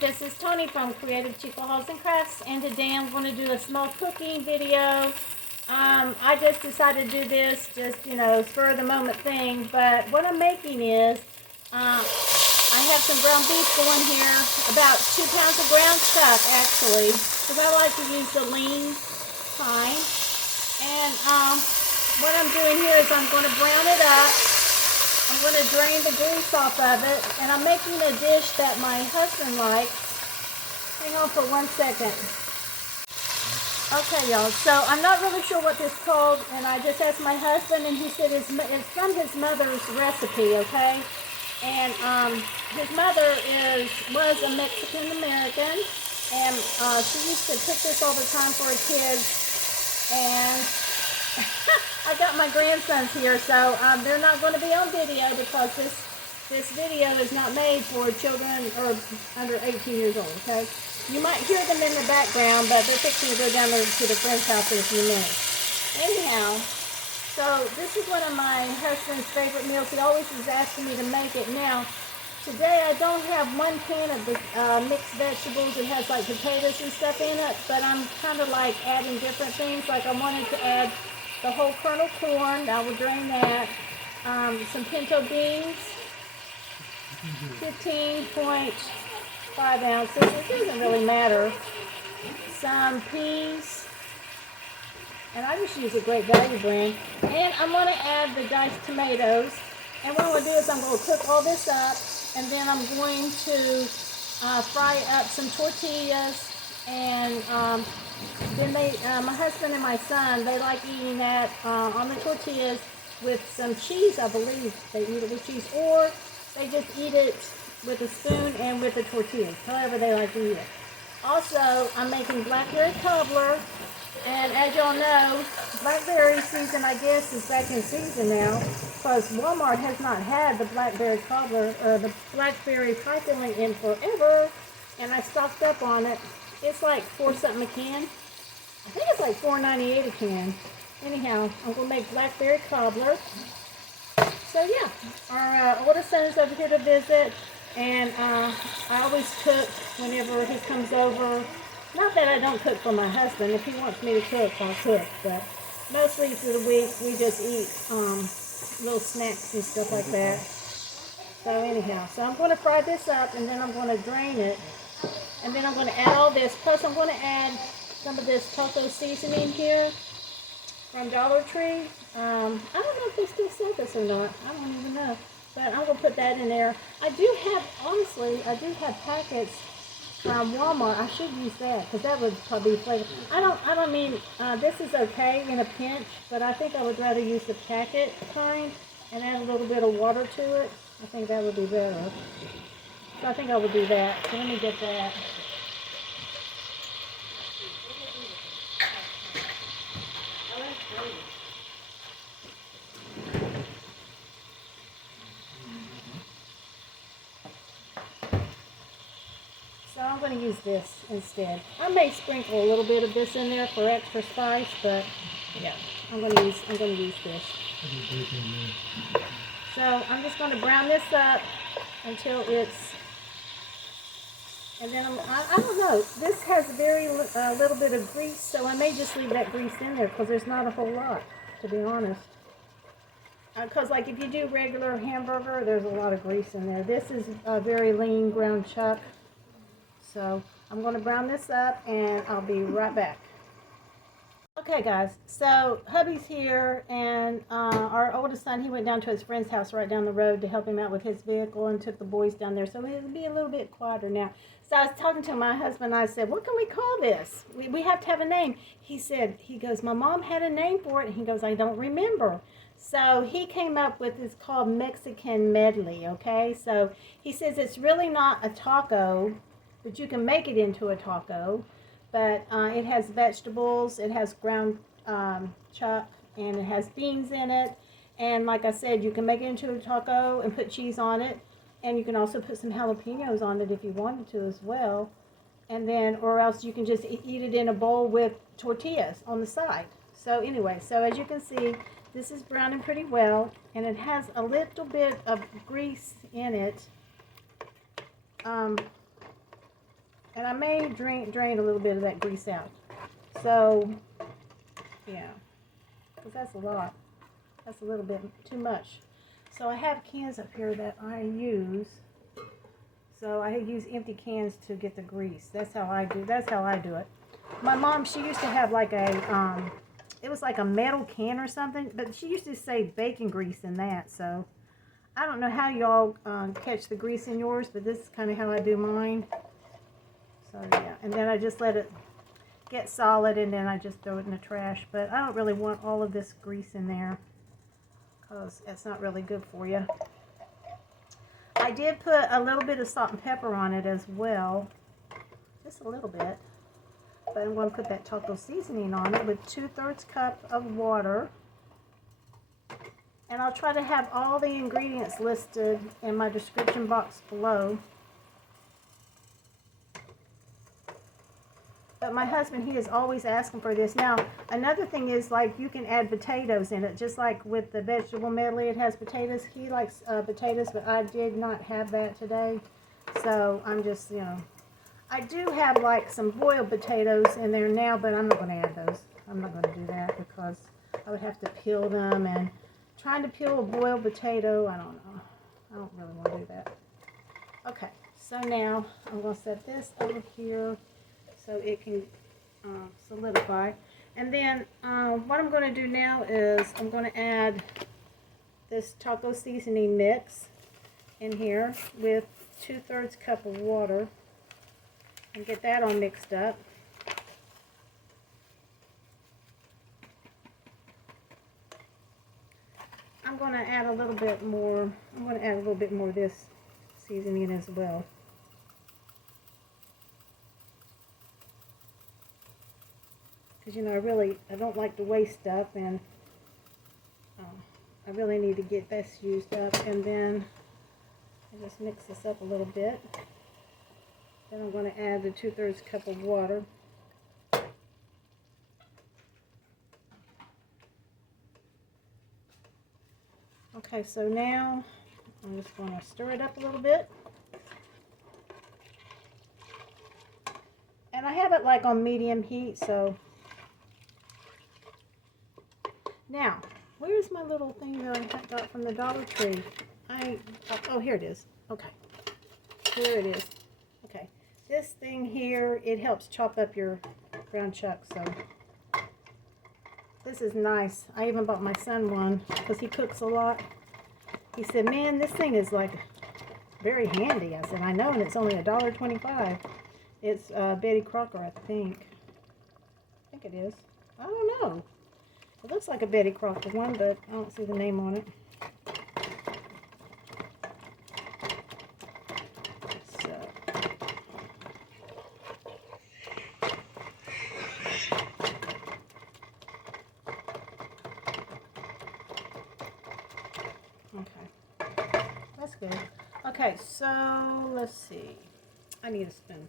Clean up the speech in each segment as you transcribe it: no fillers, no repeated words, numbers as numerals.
this is Tony from Creative Chica Hauls and Crafts, and today I'm going to do a small cooking video. I just decided to do this, spur of the moment thing, but what I'm making is, I have some ground beef going here, about 2 pounds of ground chuck actually, because I like to use the lean kind, and what I'm doing here is I'm going to brown it up. I'm going to drain the grease off of it, and I'm making a dish that my husband likes. Hang on for 1 second. Okay, y'all, so I'm not really sure what this is called, and I just asked my husband, and he said it's from his mother's recipe, okay? And his mother was a Mexican-American, and she used to cook this all the time for her kids, and I got my grandsons here, so they're not going to be on video because this video is not made for children or under 18 years old, okay? You might hear them in the background, but they're fixing to go down there to the friend's house in a few minutes. Anyhow, so this is one of my husband's favorite meals. He always is asking me to make it. Now, today I don't have 1 can of the mixed vegetables. It has like potatoes and stuff in it, but I'm kind of like adding different things. Like I wanted to add the whole kernel corn. I will drain that. Some pinto beans, 15.5 ounces. It doesn't really matter. Some peas, and I just use a Great Value brand. And I'm going to add the diced tomatoes. And what I'm going to do is I'm going to cook all this up, and then I'm going to fry up some tortillas. And then my husband and my son, they like eating that on the tortillas with some cheese. I believe they eat it with cheese, or they just eat it with a spoon and with the tortillas, however they like to eat it. Also, I'm making Blackberry Cobbler, and as y'all know, blackberry season, I guess, is back in season now, because Walmart has not had the Blackberry Cobbler or the Blackberry pie filling in forever, and I stocked up on it. It's like $4 something a can. I think it's like $4.98 a can. Anyhow, I'm going to make Blackberry Cobbler. So yeah, our oldest son is over here to visit, and I always cook whenever he comes over. Not that I don't cook for my husband. If he wants me to cook, I'll cook. But mostly through the week, we just eat little snacks and stuff like that. So anyhow, so I'm going to fry this up, and then I'm going to drain it. And then I'm going to add all this. Plus, I'm going to add some of this taco seasoning here from Dollar Tree. I don't know if they still sell this or not. I don't even know. But I'm going to put that in there. I do have packets from Walmart. I should use that because that would probably be flavor. I don't mean, this is okay in a pinch, but I think I would rather use the packet kind and add a little bit of water to it. I think that would be better. So I think I would do that. So let me get that. So I'm going to use this instead. I may sprinkle a little bit of this in there for extra spice, but yeah, I'm going to use this. So I'm just going to brown this up until it's, and then I don't know, this has very little bit of grease, so I may just leave that grease in there because there's not a whole lot, to be honest. Because like if you do regular hamburger, there's a lot of grease in there. This is a very lean ground chuck. So I'm going to brown this up, and I'll be right back. Okay guys, so hubby's here, and our oldest son, he went down to his friend's house right down the road to help him out with his vehicle and took the boys down there, so it'll be a little bit quieter now. So I was talking to my husband, and I said, what can we call this? We have to have a name. He goes, my mom had a name for it, and he goes, I don't remember. So he came up with, it's called Mexican Medley, okay? So he says it's really not a taco, but you can make it into a taco. But it has vegetables, it has ground chuck, and it has beans in it. And like I said, you can make it into a taco and put cheese on it. And you can also put some jalapenos on it if you wanted to as well. And then, or else you can just eat it in a bowl with tortillas on the side. So anyway, so as you can see, this is browning pretty well. And it has a little bit of grease in it. And I may drain a little bit of that grease out. So, yeah, because that's a lot. That's a little bit too much. So I have cans up here that I use. So I use empty cans to get the grease. That's how I do. That's how I do it. My mom, she used to have like a, it was like a metal can or something, but she used to say bacon grease in that. So I don't know how y'all catch the grease in yours, but this is kind of how I do mine. So yeah, and then I just let it get solid, and then I just throw it in the trash. But I don't really want all of this grease in there, because it's not really good for you. I did put a little bit of salt and pepper on it as well, just a little bit. But I'm going to put that taco seasoning on it with 2/3 cup of water. And I'll try to have all the ingredients listed in my description box below. But my husband, he is always asking for this. Now, another thing is, like, you can add potatoes in it. Just like with the vegetable medley, it has potatoes. He likes potatoes, but I did not have that today. So, I'm just, you know. I do have, like, some boiled potatoes in there now, but I'm not going to add those. I'm not going to do that because I would have to peel them. And trying to peel a boiled potato, I don't know. I don't really want to do that. Okay, so now I'm going to set this over here so it can solidify. And then what I'm going to do now is I'm going to add this taco seasoning mix in here with 2/3 cup of water and get that all mixed up. I'm going to add a little bit more. I'm going to add a little bit more of this seasoning as well. Because, you know, I don't like to waste stuff, and I really need to get this used up. And then I just mix this up a little bit. Then I'm going to add the 2/3 cup of water. Okay, so now I'm just going to stir it up a little bit. And I have it like on medium heat, so. Now, where's my little thing that I got from the Dollar Tree? Oh, here it is. Okay. Here it is. Okay. This thing here, it helps chop up your ground chuck, so. This is nice. I even bought my son one because he cooks a lot. He said, man, this thing is like very handy. I said, I know, and it's only $1.25. It's Betty Crocker, I think. I think it is. I don't know. It looks like a Betty Crocker one, but I don't see the name on it. So. Okay. That's good. Okay, so let's see. I need a spoon.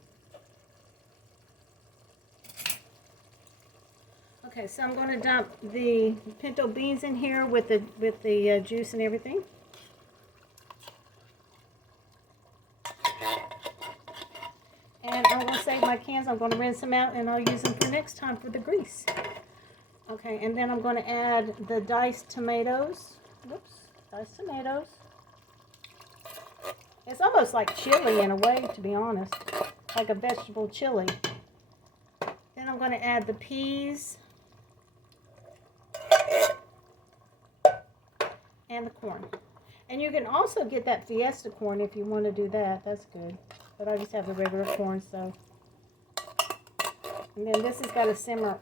Okay, so I'm going to dump the pinto beans in here with the juice and everything. And I'm going to save my cans. I'm going to rinse them out, and I'll use them for next time for the grease. Okay, and then I'm going to add the diced tomatoes. Whoops, diced tomatoes. It's almost like chili in a way, to be honest, like a vegetable chili. Then I'm going to add the peas and the corn. And you can also get that Fiesta corn if you want to do that. That's good. But I just have the regular corn, so. And then this has got to simmer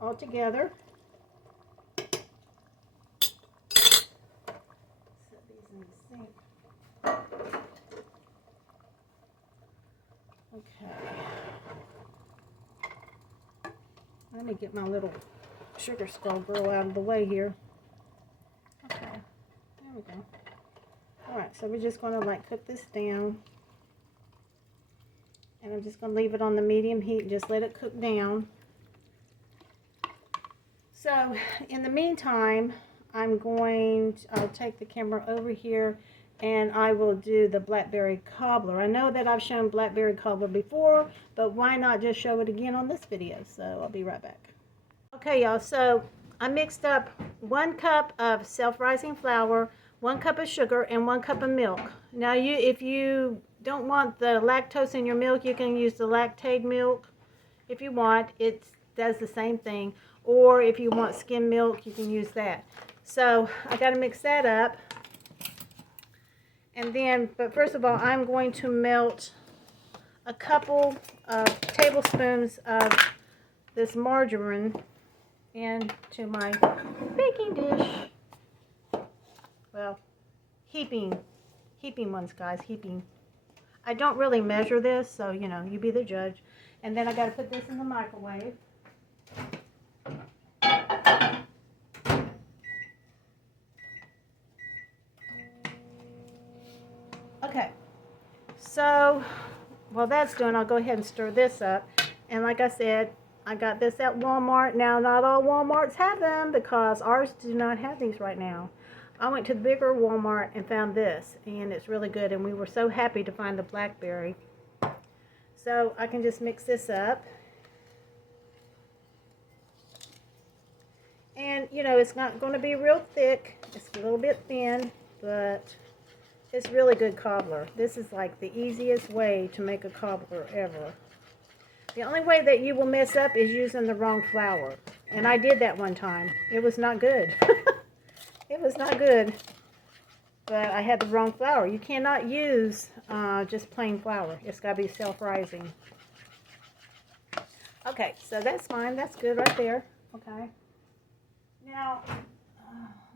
all together. Set these in the sink. Okay. Let me get my little sugar skull girl out of the way here. Okay, there we go. Alright, so we're just going to like cook this down. And I'm just going to leave it on the medium heat and just let it cook down. So, in the meantime, I'll take the camera over here and I will do the Blackberry Cobbler. I know that I've shown Blackberry Cobbler before, but why not just show it again on this video? So I'll be right back. Okay, y'all, so I mixed up 1 cup of self-rising flour, 1 cup of sugar, and 1 cup of milk. Now, if you don't want the lactose in your milk, you can use the lactate milk if you want. It does the same thing. Or if you want skim milk, you can use that. So I got to mix that up. And then, but first of all, I'm going to melt a couple of tablespoons of this margarine into my baking dish. Well, heaping ones, guys, heaping. I don't really measure this, so, you know, you be the judge. And then I got to put this in the microwave. Okay, so while that's doing, I'll go ahead and stir this up. And like I said, I got this at Walmart. Now, not all Walmarts have them because ours do not have these right now. I went to the bigger Walmart and found this, and it's really good, and we were so happy to find the Blackberry. So I can just mix this up. And, you know, it's not going to be real thick. It's a little bit thin, but it's really good cobbler. This is like the easiest way to make a cobbler ever. The only way that you will mess up is using the wrong flour. And I did that one time. It was not good. It was not good. But I had the wrong flour. You cannot use just plain flour. It's got to be self-rising. Okay, so that's fine. That's good right there. Okay. Now,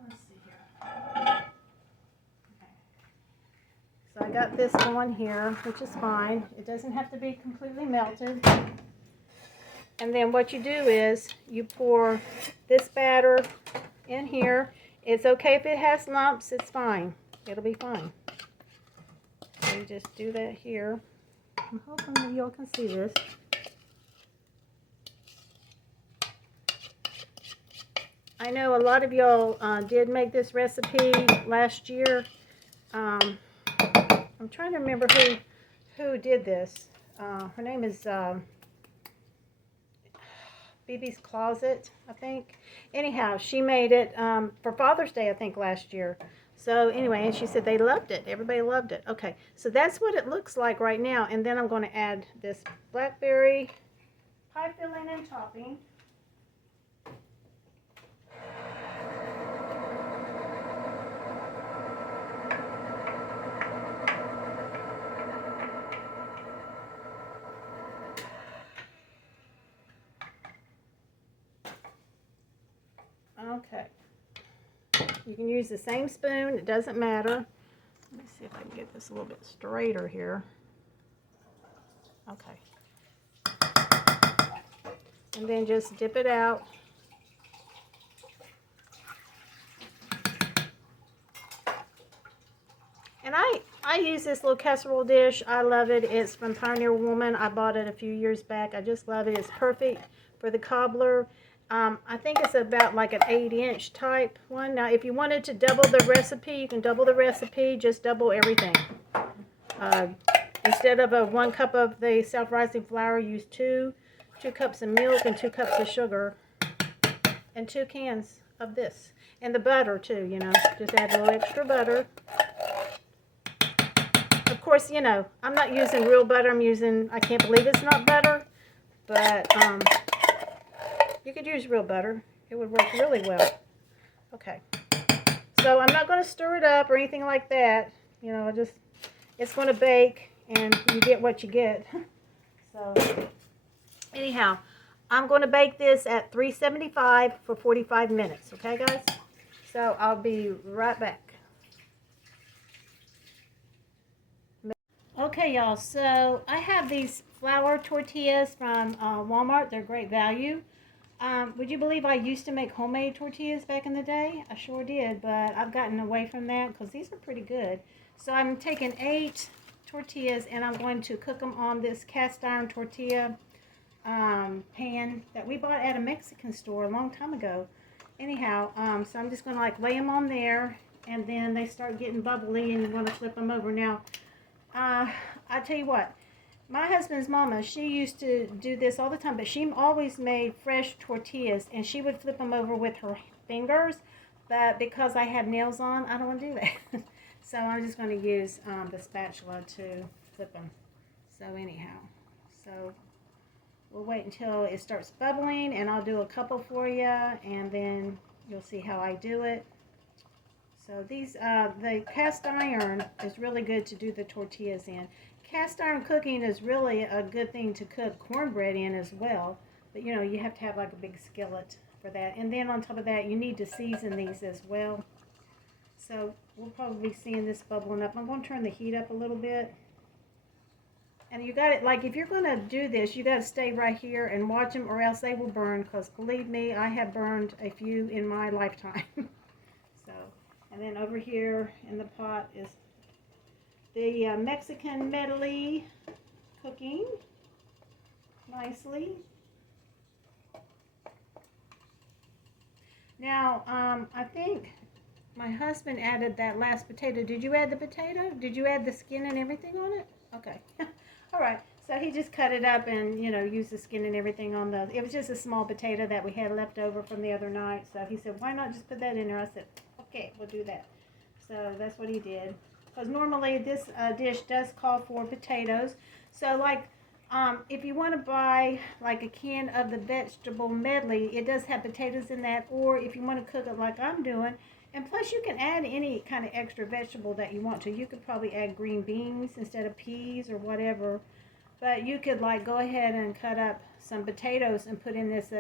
let's see here. Okay. So I got this going here, which is fine. It doesn't have to be completely melted. And then what you do is you pour this batter in here. It's okay if it has lumps. It's fine. It'll be fine. So you just do that here. I'm hoping that y'all can see this. I know a lot of y'all did make this recipe last year. I'm trying to remember who did this. Her name is BB's Closet, I think. Anyhow, she made it for Father's Day, I think, last year. So anyway, and she said they loved it. Everybody loved it. Okay, so that's what it looks like right now. And then I'm going to add this blackberry pie filling and topping. Okay. You can use the same spoon. It doesn't matter. Let me see if I can get this a little bit straighter here. Okay. And then just dip it out. And I use this little casserole dish. I love it. It's from Pioneer Woman. I bought it a few years back. I just love it. It's perfect for the cobbler. I think it's about like an 8-inch type one. Now, if you wanted to double the recipe, you can double the recipe. Just double everything. Instead of 1 cup of the self-rising flour, use 2 cups of milk and 2 cups of sugar and 2 cans of this. And the butter too, you know. Just add a little extra butter. Of course, you know, I'm not using real butter. I'm using, I can't believe it's not butter. But, you could use real butter. It would work really well. Okay. So I'm not going to stir it up or anything like that. You know, it's going to bake and you get what you get. So anyhow, I'm going to bake this at 375 for 45 minutes. Okay, guys? So I'll be right back. Okay, y'all. So I have these flour tortillas from Walmart. They're great value. Would you believe I used to make homemade tortillas back in the day? I sure did, but I've gotten away from that because these are pretty good. So I'm taking 8 tortillas and I'm going to cook them on this cast iron tortilla pan that we bought at a Mexican store a long time ago. Anyhow, so I'm just going to like lay them on there and then they start getting bubbly and you want to flip them over. Now, I tell you what, my husband's mama, she used to do this all the time, but she always made fresh tortillas, and she would flip them over with her fingers, but because I have nails on, I don't want to do that. So I'm just going to use the spatula to flip them. So anyhow, so we'll wait until it starts bubbling, and I'll do a couple for you, and then you'll see how I do it. So these, the cast iron is really good to do the tortillas in. Cast iron cooking is really a good thing to cook cornbread in as well. But you know, you have to have like a big skillet for that. And then on top of that, you need to season these as well. So we'll probably be seeing this bubbling up. I'm going to turn the heat up a little bit. And you got it, like if you're going to do this, you got to stay right here and watch them, or else they will burn. Because believe me, I have burned a few in my lifetime. So, and then over here in the pot is the Mexican Medley cooking nicely. Now, I think my husband added that last potato. Did you add the potato? Did you add the skin and everything on it? Okay. All right. So he just cut it up and, you know, used the skin and everything on the, it was just a small potato that we had left over from the other night. So he said, why not just put that in there? I said, okay, we'll do that. So that's what he did. Because normally this dish does call for potatoes. So like, if you want to buy like a can of the vegetable medley, it does have potatoes in that. Or if you want to cook it like I'm doing, and plus you can add any kind of extra vegetable that you want to. You could probably add green beans instead of peas or whatever. But you could like go ahead and cut up some potatoes and put in this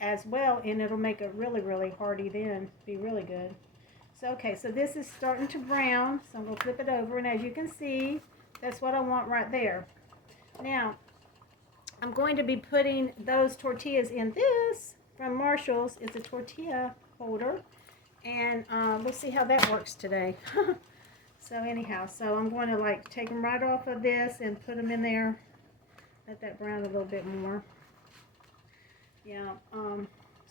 as well, and it'll make it really, really hearty then. Be really good. So, okay, so this is starting to brown, so I'm going to flip it over, and as you can see, that's what I want right there. Now, I'm going to be putting those tortillas in this from Marshall's. It's a tortilla holder, and we'll see how that works today. So anyhow, so I'm going to like take them right off of this and put them in there. Let that brown a little bit more. Yeah,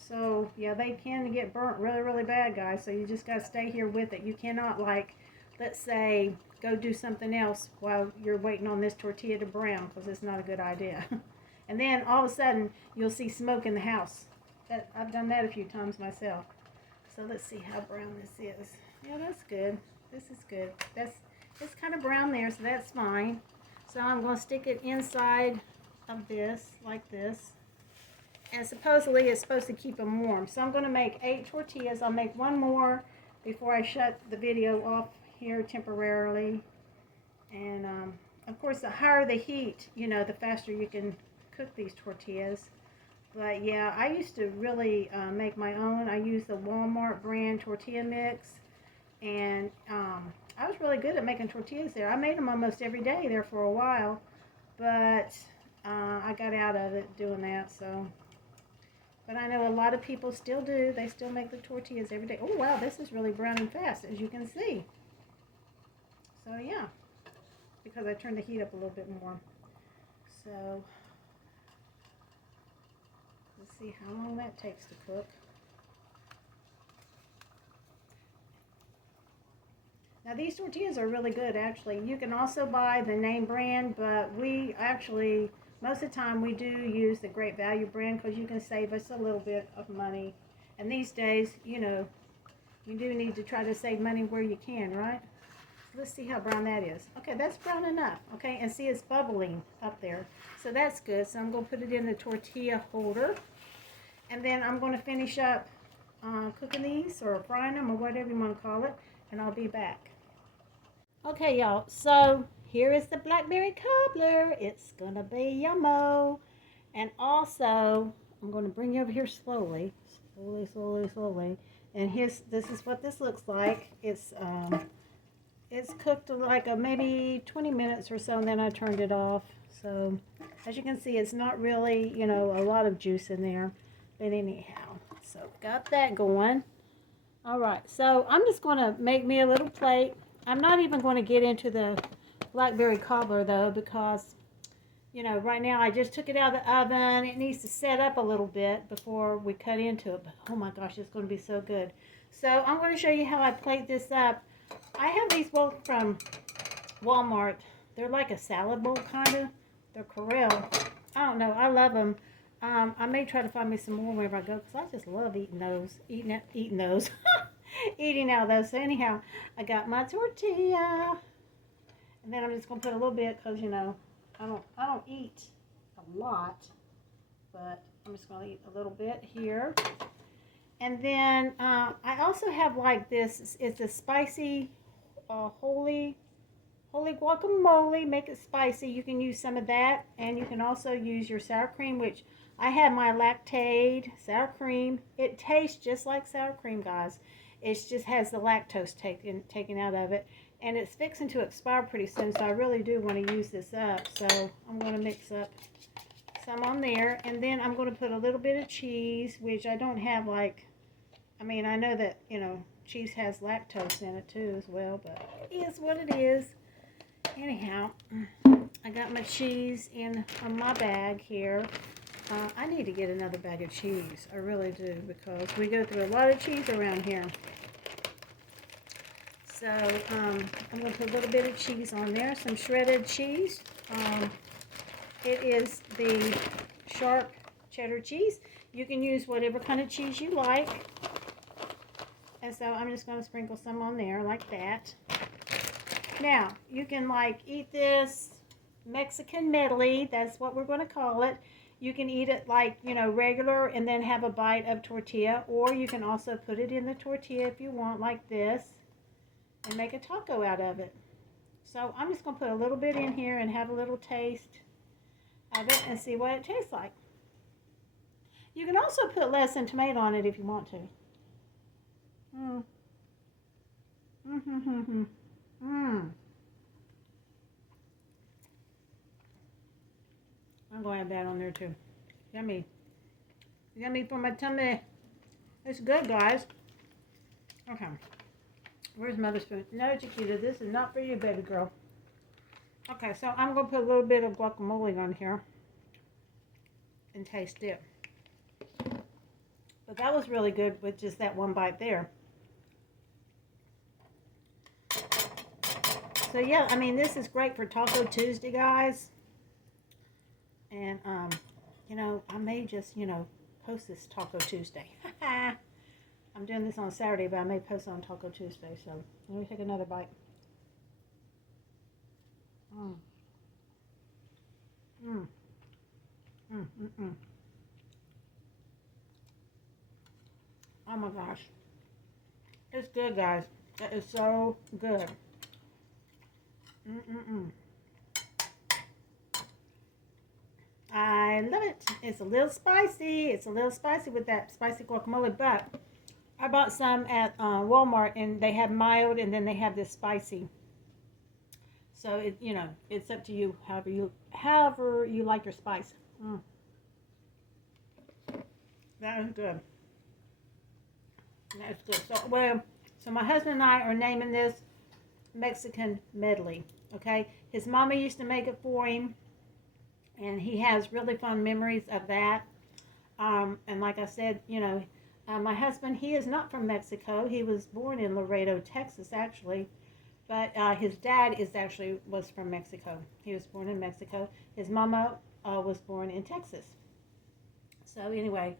so, yeah, they can get burnt really, really bad, guys. So you just got to stay here with it. You cannot, like, let's say, go do something else while you're waiting on this tortilla to brown, because it's not a good idea. And then, all of a sudden, you'll see smoke in the house. I've done that a few times myself. So let's see how brown this is. Yeah, that's good. This is good. It's kind of brown there, so that's fine. So I'm going to stick it inside of this, like this. And supposedly it's supposed to keep them warm. So I'm going to make 8 tortillas. I'll make one more before I shut the video off here temporarily. And of course, the higher the heat, you know, the faster you can cook these tortillas. But yeah, I used to really make my own. I used the Walmart brand tortilla mix. And I was really good at making tortillas there. I made them almost every day there for a while. But I got out of it doing that, so... But I know a lot of people still do. They still make the tortillas every day. Oh, wow, this is really browning fast, as you can see. So, yeah, because I turned the heat up a little bit more. So, let's see how long that takes to cook. Now, these tortillas are really good, actually. You can also buy the name brand, but we actually... most of the time we do use the Great Value brand because you can save us a little bit of money. And these days, you know, you do need to try to save money where you can, right? Let's see how brown that is. Okay, that's brown enough. Okay, and see it's bubbling up there. So that's good. So I'm going to put it in the tortilla holder. And then I'm going to finish up cooking these or frying them or whatever you want to call it. And I'll be back. Okay, y'all. So... here is the Blackberry Cobbler. It's going to be yummo. And also, I'm going to bring you over here slowly. Slowly. And this is what this looks like. It's cooked like maybe 20 minutes or so, and then I turned it off. So, as you can see, it's not really, you know, a lot of juice in there. But anyhow, so got that going. All right, so I'm just going to make me a little plate. I'm not even going to get into the Blackberry Cobbler though, because you know right now I just took it out of the oven. It needs to set up a little bit before we cut into it, but oh my gosh, it's going to be so good. So I'm going to show you how I plate this up. I have these both from Walmart. They're like a salad bowl kind of. They're Corelle. I don't know. I love them. I may try to find me some more wherever I go because I just love eating those. Eating those. Eating out of those. So anyhow, I got my tortilla. And then I'm just going to put a little bit because, you know, I don't eat a lot. But I'm just going to eat a little bit here. And then I also have like this. It's a spicy holy guacamole. Make it spicy. You can use some of that. And you can also use your sour cream, which I have my lactate sour cream. It tastes just like sour cream, guys. It just has the lactose taken out of it. And it's fixing to expire pretty soon, so I really do want to use this up. So I'm going to mix up some on there. And then I'm going to put a little bit of cheese, which I don't have like, I mean, I know that, you know, cheese has lactose in it too as well, but it is what it is. Anyhow, I got my cheese in my bag here. I need to get another bag of cheese. I really do, because we go through a lot of cheese around here. So I'm going to put a little bit of cheese on there, some shredded cheese. It is the sharp cheddar cheese. You can use whatever kind of cheese you like. And so I'm just going to sprinkle some on there like that. Now, you can like eat this Mexican medley. That's what we're going to call it. You can eat it like, you know, regular and then have a bite of tortilla. Or you can also put it in the tortilla if you want, like this. And make a taco out of it. So I'm just going to put a little bit in here and have a little taste of it and see what it tastes like. You can also put less than tomato on it if you want to. I'm going to have that on there too. Yummy. Yummy for my tummy. It's good, guys. Okay. Where's Mother Spoon? No, Chiquita, this is not for you, baby girl. Okay, so I'm going to put a little bit of guacamole on here and taste it. But that was really good with just that one bite there. So yeah, I mean, this is great for Taco Tuesday, guys. And, you know, I may just, you know, post this Taco Tuesday. I'm doing this on Saturday, but I may post on Taco Tuesday. So let me take another bite. Oh my gosh. It's good, guys. It is so good. I love it. It's a little spicy. It's a little spicy with that spicy guacamole, but I bought some at Walmart, and they have mild, and then they have this spicy. So it, you know, it's up to you, however you like your spice. That is good. That's good. So well, so my husband and I are naming this Mexican medley. Okay, his mama used to make it for him, and he has really fun memories of that. And like I said, you know. My husband, he is not from Mexico. He was born in Laredo, Texas, actually. But his dad was from Mexico. He was born in Mexico. His mama was born in Texas. So anyway,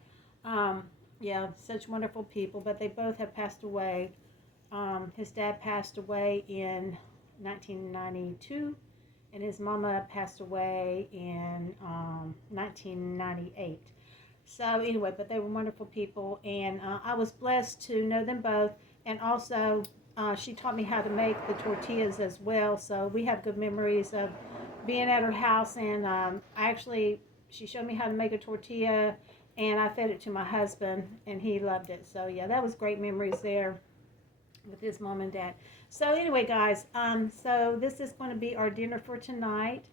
yeah, such wonderful people. But they both have passed away. His dad passed away in 1992. And his mama passed away in 1998. So anyway, but they were wonderful people, and I was blessed to know them both. And also, she taught me how to make the tortillas as well. So we have good memories of being at her house, and she showed me how to make a tortilla, and I fed it to my husband, and he loved it. So yeah, that was great memories there with his mom and dad. So anyway, guys, so this is going to be our dinner for tonight.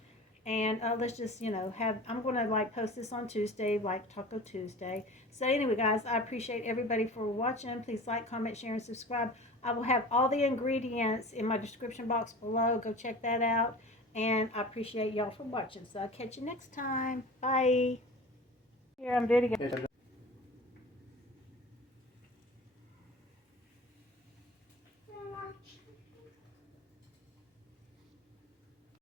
And let's just, you know, I'm going to like post this on Tuesday, like Taco Tuesday. So anyway, guys, I appreciate everybody for watching. Please like, comment, share, and subscribe. I will have all the ingredients in my description box below. Go check that out. And I appreciate y'all for watching. So I'll catch you next time. Bye. Here, I'm video.